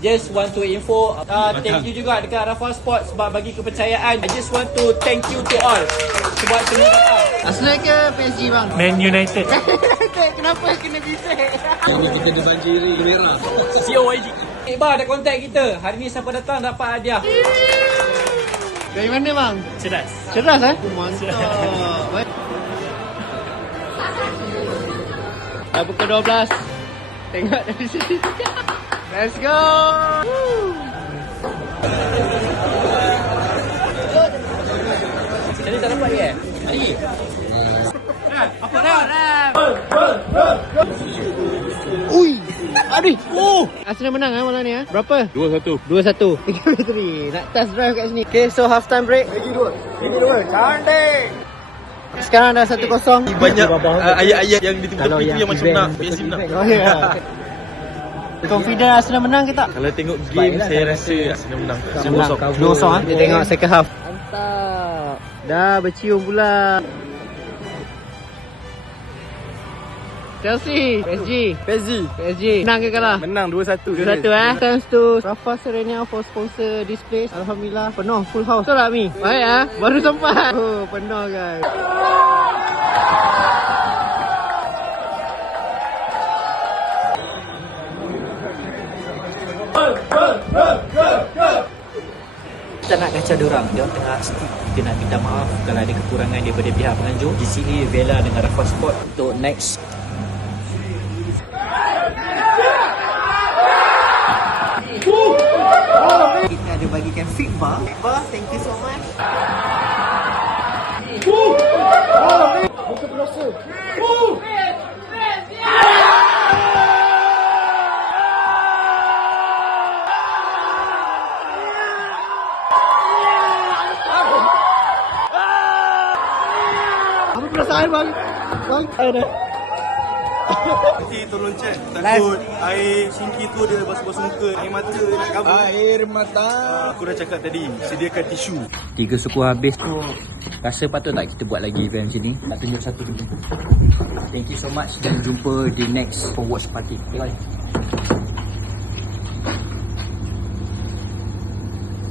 Just want to info, thank you juga dekat Rafah Sport sebab bagi kepercayaan. I just want to thank you to all sebab semua datang. Arsenal ke PSG bang? Man United. Kenapa kena bisik? Ini kita dibanjiri kamera. COYG. Iqbal ada kontak kita. Hari ni siapa datang dapat hadiah. Dari mana bang? Cerdas. Cerdas mantap. Baik. Dah pukul 12. Tengok dari sini. Let's go. Tadi tak dapat ke? Lagi. Apa dah? Ui. Aduh. Arsenal menang malam ni Berapa? 2-1. 2-1. 3-3. Nak test drive kat sini. Okay, so half time break. Lagi 2. Cantik. Sekarang dah 1-0. Banyak ayat-ayat yang di tepi tu yang macam nak PSG menang. Oh ya. Confident Arsenal menang ke tak? Kalau tengok game saya rasa Arsenal menang. 2-0 Kita tengok second half. Mantap. Dah bercium pula. Chelsea, PSG. Menang ke kalah? Menang 2-1. 2-1 Thanks to Rafah Serenia for sponsor this place. Alhamdulillah penuh, full house. Betul tak Mi? Baik baru sempat. Oh, penuh guys. Kita nak kacau diorang. Diorang tengah stick. Kita nak minta maaf kalau ada kekurangan daripada pihak penganjur. GCA, Vela dengan Rafah Sport untuk next. Kita ada bagikan feedback. Thank you so much. Apa perasaan bang? Ada. Nanti tolong cek. Takut air singki tu dia basuh-basuh muka. Air mata nak cover. Air mata. Aku dah cakap tadi, sediakan tisu. 3 suku habis tu. Rasa patut tak kita buat lagi event sini? Nak tunjuk satu dulu. Thank you so much dan jumpa di next Forwards Party. Bye.